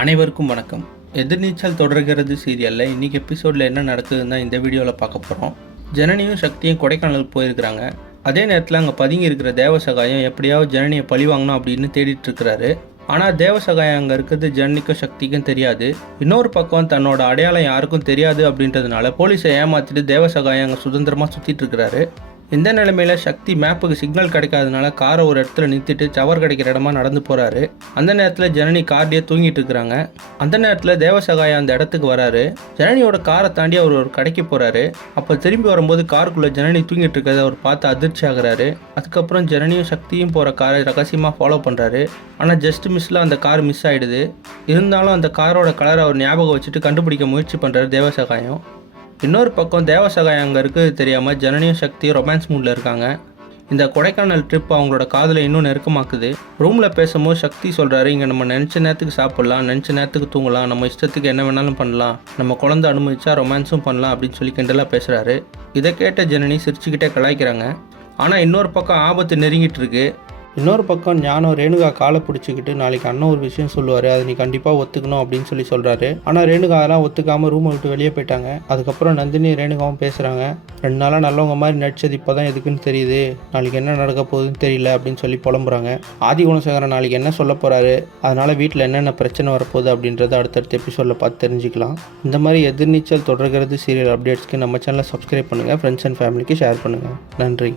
அனைவருக்கும் வணக்கம். எதிர்நீச்சல் தொடர்கிறது சீரியலில் இன்றைக்கி எபிசோடில் என்ன நடக்குதுன்னு தான் இந்த வீடியோவில் பார்க்க போகிறோம். ஜனனியும் சக்தியும் கொடைக்கானலுக்கு போயிருக்கிறாங்க. அதே நேரத்தில் அங்கே பதுங்கி இருக்கிற தேவசகாயம் எப்படியாவது ஜனனியை பழி வாங்கணும் அப்படின்னு தேடிட்டு இருக்கிறாரு. ஆனால் தேவசகாயம் அங்கே இருக்கிறது ஜனனிக்கும் சக்திக்கும் தெரியாது. இன்னொரு பக்கம் தன்னோட அடையாளம் யாருக்கும் தெரியாது அப்படின்றதுனால போலீஸை ஏமாற்றிட்டு தேவசகாயம் அங்கே சுதந்திரமாக சுற்றிட்டு இருக்கிறாரு. இந்த நிலைமையில சக்தி மேப்புக்கு சிக்னல் கிடைக்காதனால காரை ஒரு இடத்துல நிறுத்திட்டு டவர் கிடைக்கிற இடமா நடந்து போறாரு. அந்த நேரத்தில் ஜனனி கார்டியே தூங்கிட்டு இருக்கிறாங்க. அந்த நேரத்தில் தேவசகாயம் அந்த இடத்துக்கு வராரு. ஜனனியோட காரை தாண்டி அவர் ஒரு கடைக்கு போறாரு. அப்போ திரும்பி வரும்போது காருக்குள்ள ஜனனி தூங்கிட்டு இருக்கிறத அவர் பார்த்து அதிர்ச்சி ஆகுறாரு. அதுக்கப்புறம் ஜனனியும் சக்தியும் போற காரை ரகசியமாக ஃபாலோ பண்றாரு. ஆனால் ஜஸ்ட் மிஸ்ல அந்த கார் மிஸ் ஆயிடுது. இருந்தாலும் அந்த காரோட கலரை அவர் ஞாபகம் வச்சுட்டு கண்டுபிடிக்க முயற்சி பண்றாரு தேவசகாயம். இன்னொரு பக்கம் தேவசகாயம் அங்கே இருக்கிறது தெரியாமல் ஜனனியும் சக்தியும் ரொமான்ஸ் மூடில் இருக்காங்க. இந்த கொடைக்கானல் ட்ரிப் அவங்களோட காதலை இன்னும் நெருக்கமாக்குது. ரூமில் பேசும்போது சக்தி சொல்கிறாரு, இங்கே நம்ம நினச்ச நேரத்துக்கு சாப்பிட்லாம், நினச்ச நேரத்துக்கு தூங்கலாம், நம்ம இஷ்டத்துக்கு என்ன வேணாலும் பண்ணலாம், நம்ம குழந்தை அனுமதிச்சா ரொமான்ஸும் பண்ணலாம் அப்படின்னு சொல்லி கிண்டலாக பேசுகிறாரு. இதை கேட்ட ஜனனி சிரிச்சுக்கிட்டே கலாய்க்கிறாங்க. ஆனால் இன்னொரு பக்கம் ஆபத்து நெருங்கிட்டு இருக்கு. இன்னொரு பக்கம் ஞானம் ரேணுகா காலை பிடிச்சிக்கிட்டு நாளைக்கு அண்ணன் ஒரு விஷயம் சொல்லுவார், அதை நீ கண்டிப்பாக ஒத்துக்கணும் அப்படின்னு சொல்கிறாரு. ஆனால் ரேணுகா அதெல்லாம் ஒத்துக்காமல் ரூமை விட்டு வெளியே போயிட்டாங்க. அதுக்கப்புறம் நந்தினி ரேணுகாவும் பேசுகிறாங்க. 2 நாளாக நல்லவங்க மாதிரி நடிச்சது இப்போ தான் எதுக்குன்னு தெரியுது, நாளைக்கு என்ன நடக்க போகுதுன்னு தெரியல அப்படின்னு சொல்லி புலம்புறாங்க. ஆதிகுணசேகரன் நாளைக்கு என்ன சொல்ல போகிறாரு, அதனால் வீட்டில் என்னென்ன பிரச்சனை வரப்போகுது அப்படின்றத அடுத்தடுத்த எபிசோடில் பார்த்து தெரிஞ்சுக்கலாம். இந்த மாதிரி எதிர்நீச்சல் தொடர்கிறது சீரியல் அப்டேட்ஸ்க்கு நம்ம சேனலை சப்ஸ்கிரைப் பண்ணுங்கள், ஃப்ரெண்ட்ஸ் அண்ட் ஃபேமிலிக்கு ஷேர் பண்ணுங்கள். நன்றி.